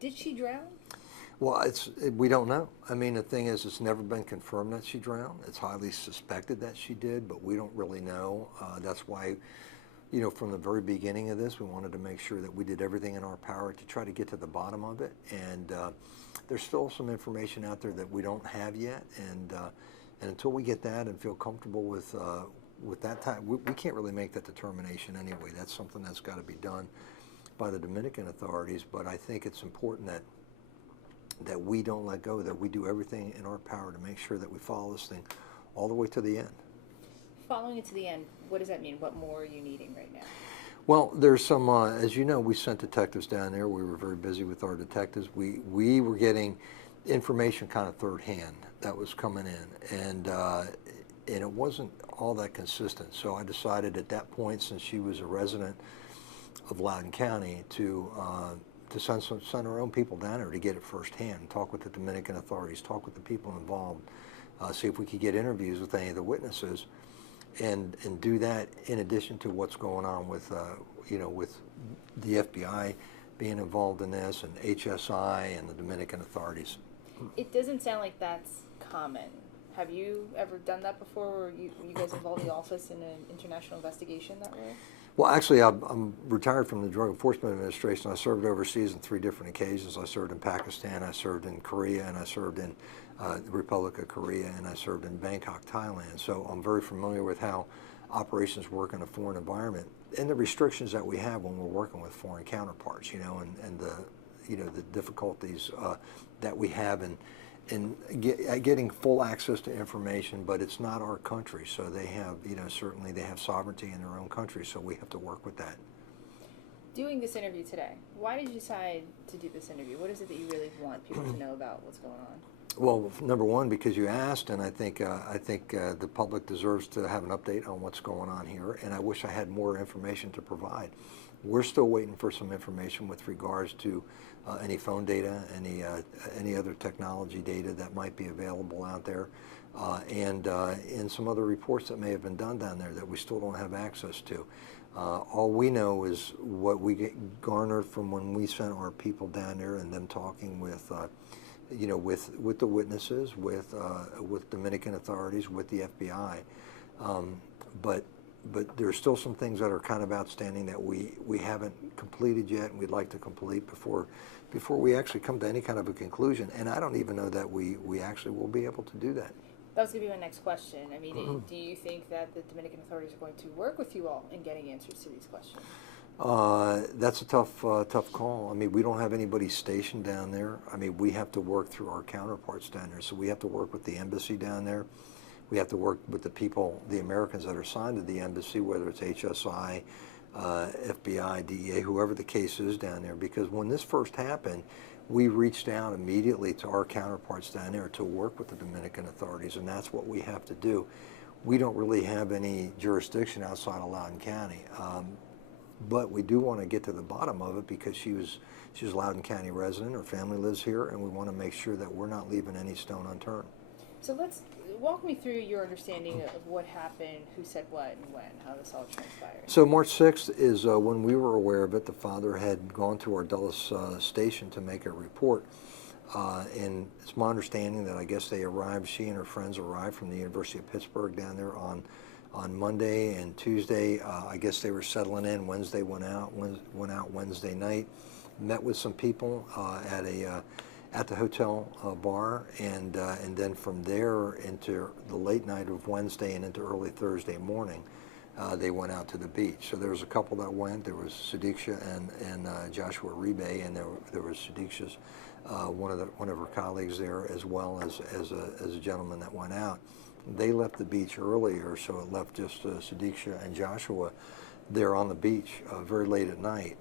Did she drown? Well, we don't know. I mean, the thing is, it's never been confirmed that she drowned. It's highly suspected that she did, but we don't really know. That's why, you know, from the very beginning of this, we wanted to make sure that we did everything in our power to try to get to the bottom of it. And there's still some information out there that we don't have yet. And until we get that and feel comfortable with that time, we can't really make that determination anyway. That's something that's got to be done by the Dominican authorities. But I think it's important that we don't let go, that we do everything in our power to make sure that we follow this thing all the way to the end. Following it to the end, what does that mean? What more are you needing right now? Well, there's some, as you know, we sent detectives down there. We were very busy with our detectives. We were getting information kind of third hand that was coming in, and it wasn't all that consistent. So I decided at that point, since she was a resident of Loudoun County, to send our own people down there to get it firsthand, talk with the Dominican authorities, talk with the people involved, see if we could get interviews with any of the witnesses, and do that in addition to what's going on with with the FBI being involved in this, and HSI and the Dominican authorities. It doesn't sound like that's common. Have you ever done that before, or you guys involved the office in an international investigation that way? Well, actually, I'm retired from the Drug Enforcement Administration. I served overseas on 3 different occasions. I served in Pakistan, I served in Korea, and I served in the Republic of Korea, and I served in Bangkok, Thailand. So I'm very familiar with how operations work in a foreign environment and the restrictions that we have when we're working with foreign counterparts, and the difficulties that we have in getting full access to information, but it's not our country, so they have, certainly they have sovereignty in their own country, so we have to work with that. Doing this interview today, why did you decide to do this interview? What is it that you really want people to know about what's going on? Well, number one, because you asked, and I think the public deserves to have an update on what's going on here, and I wish I had more information to provide. We're still waiting for some information with regards to any phone data, any other technology data that might be available out there, and some other reports that may have been done down there that we still don't have access to. All we know is what we get garnered from when we sent our people down there and them talking with the witnesses, with Dominican authorities, with the FBI, but there's still some things that are kind of outstanding that we haven't completed yet, and we'd like to complete before we actually come to any kind of a conclusion. And I don't even know that we actually will be able to do that. That was going to be my next question. I mean, do you think that the Dominican authorities are going to work with you all in getting answers to these questions? That's a tough call. I mean, we don't have anybody stationed down there. I mean, we have to work through our counterparts down there. So we have to work with the embassy down there. We have to work with the people, the Americans that are assigned to the embassy, whether it's HSI, FBI, DEA, whoever the case is down there. Because when this first happened, we reached out immediately to our counterparts down there to work with the Dominican authorities, and that's what we have to do. We don't really have any jurisdiction outside of Loudoun County. But we do want to get to the bottom of it because she was a Loudoun County resident, her family lives here, and we want to make sure that we're not leaving any stone unturned. So let's walk me through your understanding of what happened, who said what and when, how this all transpired. So March 6th is when we were aware of it. The father had gone to our Dulles station to make a report, and it's my understanding that I guess they arrived, she and her friends arrived from the University of Pittsburgh down there on Monday and Tuesday. I guess they were settling in. Wednesday went out Wednesday night, met with some people at the hotel bar, and then from there into the late night of Wednesday and into early Thursday morning, they went out to the beach. So there was a couple that went. There was Sudiksha and Joshua Rebay, and there was Sudiksha's one of her colleagues there, as well as a gentleman that went out. They left the beach earlier, so it left just Sudiksha and Joshua there on the beach very late at night.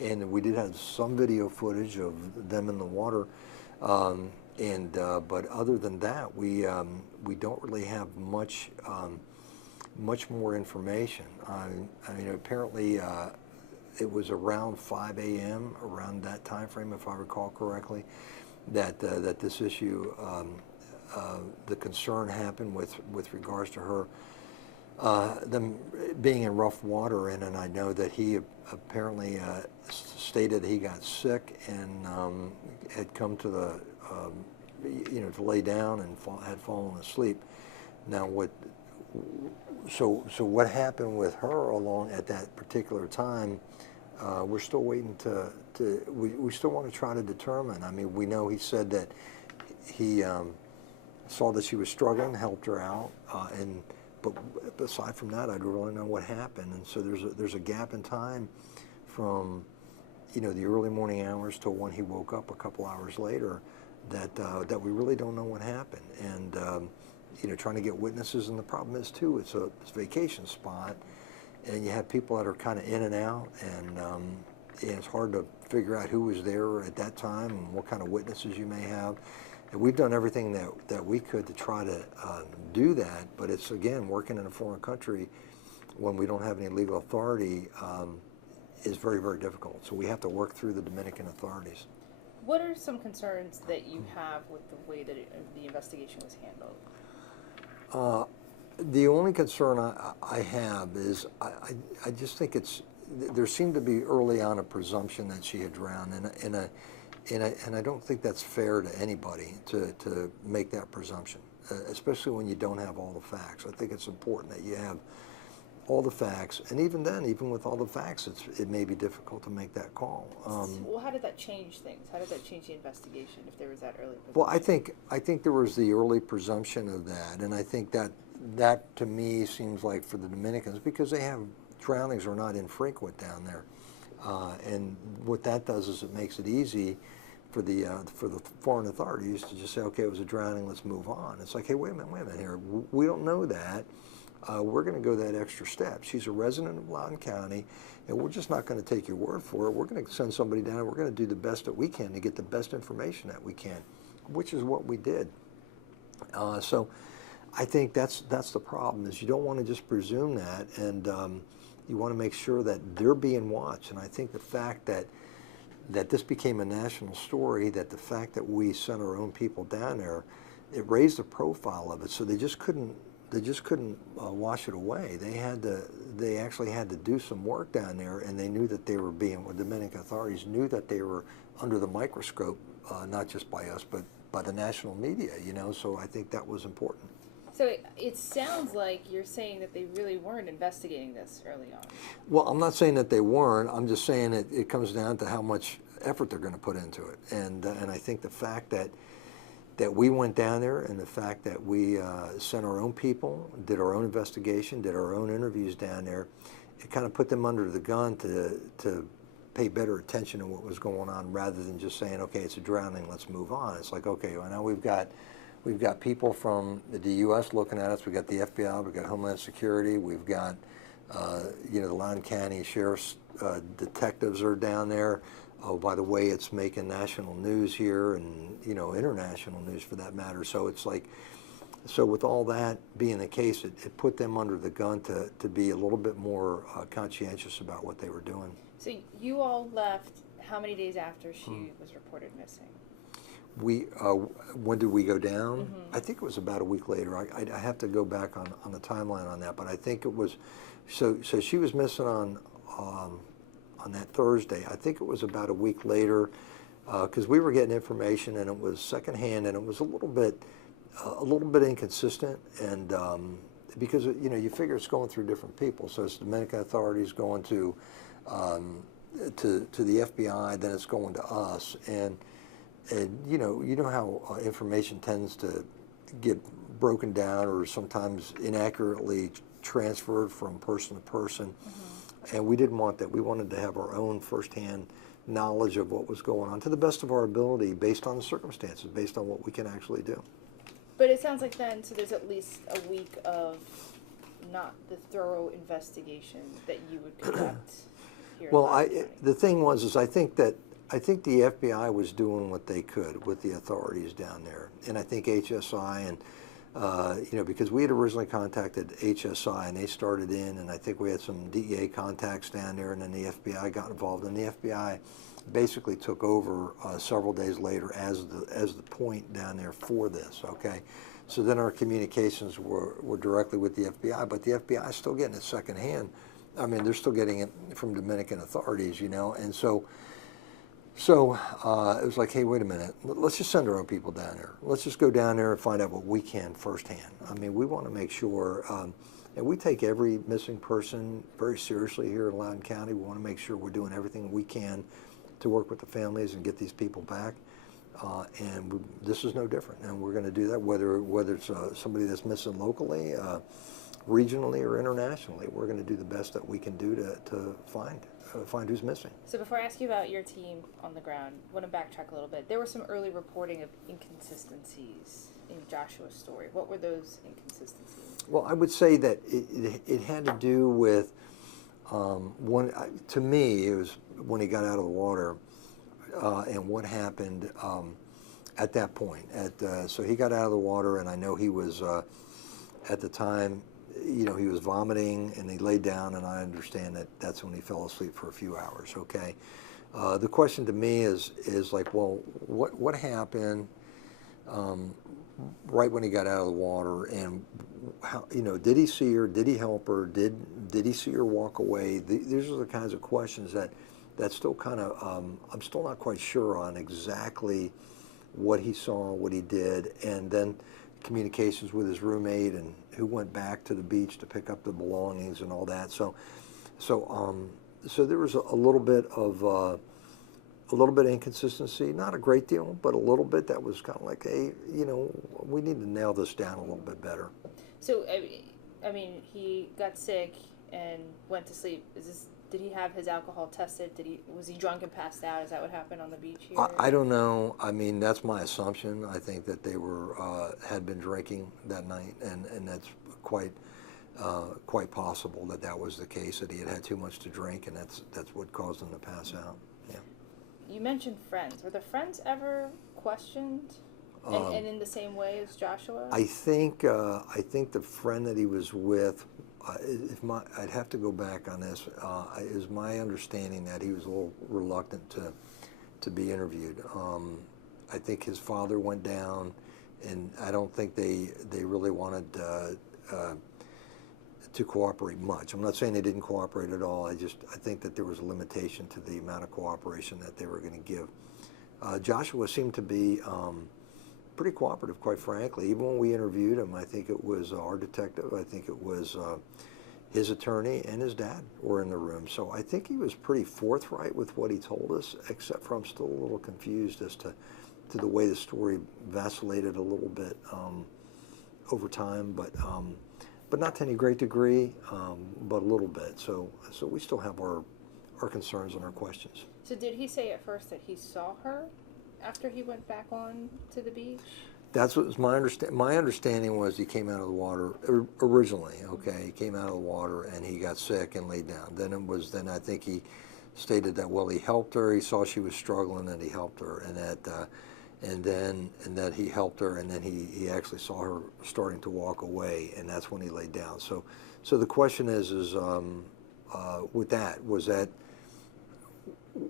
And we did have some video footage of them in the water, but other than that, we don't really have much more information. I mean, apparently it was around 5 a.m. around that time frame, if I recall correctly, that this issue. The concern happened with regards to her them being in rough water, and I know that he apparently stated he got sick and had come to the, to lay down and had fallen asleep. Now, so what happened with her along at that particular time? We're still waiting we still want to try to determine. I mean, we know he said that he saw that she was struggling, helped her out, but aside from that, I don't really know what happened. And so there's a gap in time from, the early morning hours till when he woke up a couple hours later, that we really don't know what happened. And trying to get witnesses. And the problem is too, it's a vacation spot, and you have people that are kind of in and out, and it's hard to figure out who was there at that time and what kind of witnesses you may have. And we've done everything that we could to try to do that, but it's, again, working in a foreign country when we don't have any legal authority is very, very difficult. So we have to work through the Dominican authorities. What are some concerns that you have with the way that the investigation was handled? The only concern I have is I just think there seemed to be early on a presumption that she had drowned, and I don't think that's fair to anybody to make that presumption, especially when you don't have all the facts. I think it's important that you have all the facts, and even then, even with all the facts, it may be difficult to make that call. Well, how did that change things? How did that change the investigation if there was that early presumption? Well, I think there was the early presumption of that, and I think that to me seems like for the Dominicans, because drownings are not infrequent down there, and what that does is it makes it easy for the foreign authorities to just say, okay, it was a drowning, let's move on. It's like, hey, wait a minute here, we don't know that. We're going to go that extra step. She's a resident of Loudoun County, and we're just not going to take your word for it. We're going to send somebody down, and we're going to do the best that we can to get the best information that we can, which is what we did. So I think that's the problem, is you don't want to just presume that, and you want to make sure that they're being watched. And I think the fact that this became a national story, that the fact that we sent our own people down there, it raised the profile of it, so they just couldn't wash it away. They actually had to do some work down there, and they knew that they were the Dominican authorities knew that they were under the microscope, not just by us, but by the national media, so I think that was important. So it sounds like you're saying that they really weren't investigating this early on. Well, I'm not saying that they weren't. I'm just saying it comes down to how much effort they're going to put into it, and I think the fact that we went down there, and the fact that we sent our own people, did our own investigation, did our own interviews down there, it kind of put them under the gun to pay better attention to what was going on, rather than just saying, okay, it's a drowning, let's move on. It's like, okay, well, now we've got people from the U.S. looking at us. We've got the FBI, we've got Homeland Security, we've got the Loudoun County Sheriff's detectives are down there. Oh, by the way, it's making national news here, and international news for that matter. So it's like, with all that being the case, it put them under the gun to be a little bit more conscientious about what they were doing. So you all left how many days after she was reported missing? When did we go down? Mm-hmm. I think it was about a week later. I have to go back on the timeline on that, but I think it was, so she was missing on that Thursday. I think it was about a week later, because we were getting information, and it was secondhand, and it was a little bit inconsistent, and because you figure it's going through different people. So it's Dominican authorities going to the FBI, then it's going to us, and you know how information tends to get broken down or sometimes inaccurately transferred from person to person. Mm-hmm. And we didn't want that. We wanted to have our own firsthand knowledge of what was going on to the best of our ability, based on the circumstances, based on what we can actually do. But it sounds like then, so there's at least a week of not the thorough investigation that you would conduct here. Well, the thing was, I think the FBI was doing what they could with the authorities down there, and I think HSI and because we had originally contacted HSI, and they started in, and I think we had some DEA contacts down there, and then the FBI got involved, and the FBI basically took over several days later as the point down there for this. Okay, so then our communications were directly with the FBI, but the FBI is still getting it secondhand. I mean, they're still getting it from Dominican authorities, you know, and so it was like, hey, wait a minute, let's just send our own people down there. Let's just go down there and find out what we can firsthand. I mean, we want to make sure, and we take every missing person very seriously here in Loudoun County. We want to make sure we're doing everything we can to work with the families and get these people back. This is no different, and we're going to do that whether it's somebody that's missing locally, regionally, or internationally. We're going to do the best that we can do to find who's missing. So before I ask you about your team on the ground, I want to backtrack a little bit. There was some early reporting of inconsistencies in Joshua's story. What were those inconsistencies? Well, I would say that it had to do with to me, it was when he got out of the water and what happened at that point. So he got out of the water, and I know he was at the time, you know, he was vomiting, and he laid down, and I understand that's when he fell asleep for a few hours. Okay, the question to me is like, well, what happened right when he got out of the water, and how, you know, did he see her? Did he help her? Did he see her walk away? These are the kinds of questions that still kind of I'm still not quite sure on exactly what he saw, what he did, and then communications with his roommate and who went back to the beach to pick up the belongings and all that. So there was a little bit of inconsistency, not a great deal, but a little bit that was kind of like, hey, you know, we need to nail this down a little bit better. So, I mean, he got sick and went to sleep. Did he have his alcohol tested? Was he drunk and passed out? Is that what happened on the beach here? I don't know. I mean, that's my assumption. I think that they had been drinking that night, and that's quite possible that was the case, that he had too much to drink, and that's what caused him to pass out. Yeah. You mentioned friends. Were the friends ever questioned? And in the same way as Joshua? I think the friend that he was with, I'd have to go back on this. It was my understanding that he was a little reluctant to be interviewed. I think his father went down, and I don't think they really wanted to cooperate much. I'm not saying they didn't cooperate at all. I think that there was a limitation to the amount of cooperation that they were going to give. Joshua seemed to be pretty cooperative, quite frankly. Even when we interviewed him, I think it was our detective, I think it was his attorney and his dad were in the room. So I think he was pretty forthright with what he told us, except for I'm still a little confused as to the way the story vacillated a little bit over time, but not to any great degree, but a little bit. So we still have our concerns and our questions. So did he say at first that he saw her after he went back on to the beach? That's what was my understanding. My understanding was he came out of the water originally. Okay, he came out of the water and he got sick and laid down. Then I think he stated that, well, he helped her. He saw she was struggling and he helped her, and that he helped her, and then he actually saw her starting to walk away, and that's when he laid down. So the question is with that,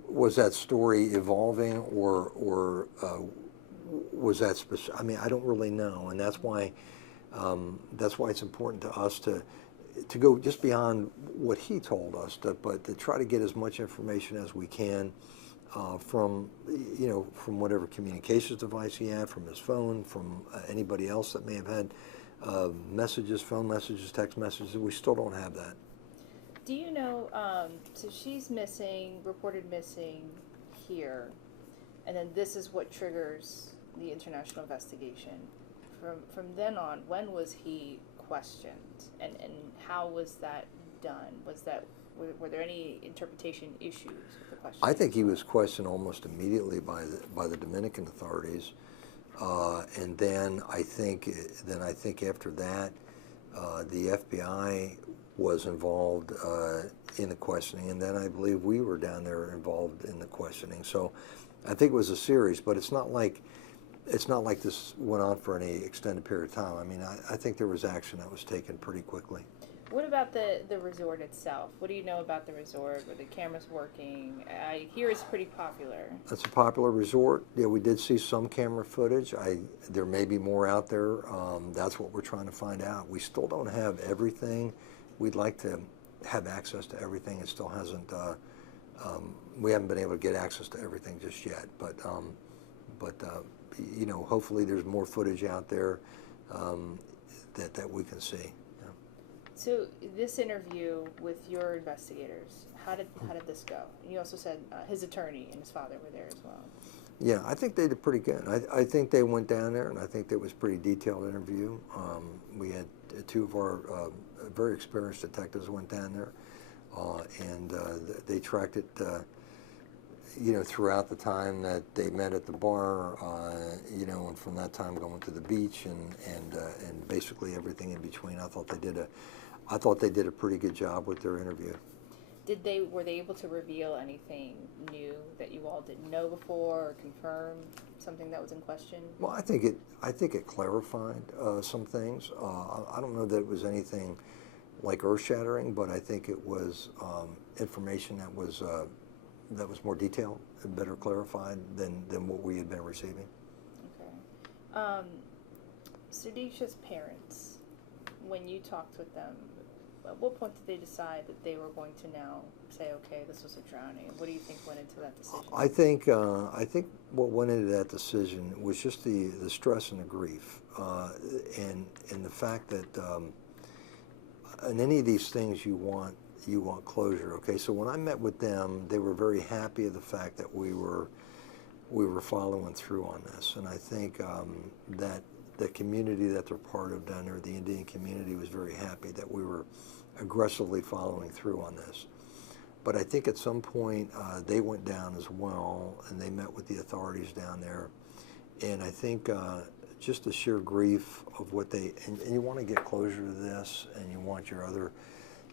was that story evolving, or was that specific? I mean, I don't really know, and that's why it's important to us to go just beyond what he told us, but to try to get as much information as we can from whatever communications device he had, from his phone, from anybody else that may have had messages, phone messages, text messages. We still don't have that. Do you know, so she's missing, reported missing here, and then this is what triggers the international investigation. From then on, when was he questioned, and how was that done? Were there any interpretation issues with the question? I think he was questioned almost immediately by the Dominican authorities, and then I think after that, the FBI was involved in the questioning, and then I believe we were down there involved in the questioning. So I think it was a series, but it's not like this went on for any extended period of time. I mean, I think there was action that was taken pretty quickly. What about the resort itself? What do you know about the resort? Were the cameras working? I hear it's pretty popular. It's a popular resort. Yeah, we did see some camera footage. There may be more out there. That's what we're trying to find out. We still don't have everything. We'd like to have access to everything. It still hasn't. We haven't been able to get access to everything just yet. But you know, hopefully there's more footage out there that we can see. So this interview with your investigators, how did this go? You also said his attorney and his father were there as well. Yeah, I think they did pretty good. I think they went down there, and I think that was a pretty detailed interview. We had two of our very experienced detectives went down there, and they tracked it, you know, throughout the time that they met at the bar, you know, and from that time going to the beach and basically everything in between. I thought they did a pretty good job with their interview. Were they able to reveal anything new that you all didn't know before, or confirm something that was in question? Well, I think it clarified some things. I don't know that it was anything like earth-shattering, but I think it was information that was more detailed and better clarified than what we had been receiving. Okay. Sudiksha's parents, when you talked with them, at what point did they decide that they were going to now say, okay, this was a drowning? What do you think went into that decision? I think what went into that decision was just the stress and the grief, and the fact that in any of these things you want closure. Okay, so when I met with them, they were very happy of the fact that we were following through on this, and I think that the community that they're part of down there, the Indian community, was very happy that we were aggressively following through on this. But I think at some point they went down as well, and they met with the authorities down there, and I think just the sheer grief of what and you want to get closure to this, and you want your other,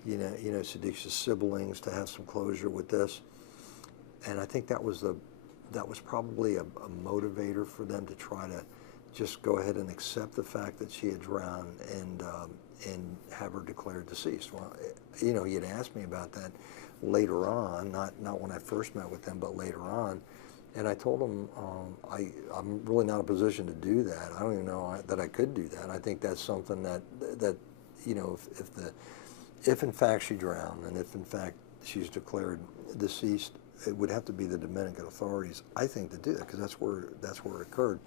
you know, Sudiksha's siblings to have some closure with this, and I think that was probably a motivator for them to try to just go ahead and accept the fact that she had drowned and have her declared deceased. Well, you know, he had asked me about that later on, not when I first met with them, but later on, and I told him I'm really not in a position to do that. I don't even know that I could do that. I think that's something that you know, if in fact she drowned and if in fact she's declared deceased, it would have to be the Dominican authorities, I think, to do that, because that's where it occurred.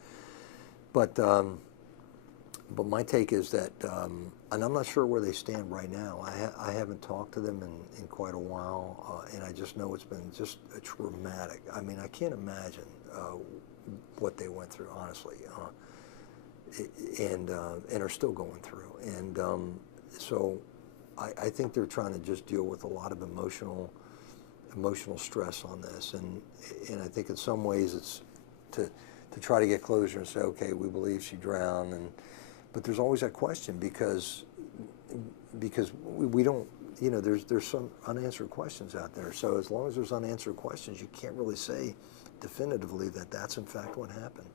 But my take is that, and I'm not sure where they stand right now. I haven't talked to them in quite a while, and I just know it's been just traumatic. I mean, I can't imagine what they went through, honestly, and are still going through. And so I think they're trying to just deal with a lot of emotional stress on this, and I think in some ways it's to try to get closure and say, okay, we believe she drowned, but there's always that question because we don't, you know, there's some unanswered questions out there. So as long as there's unanswered questions, you can't really say definitively that that's in fact what happened.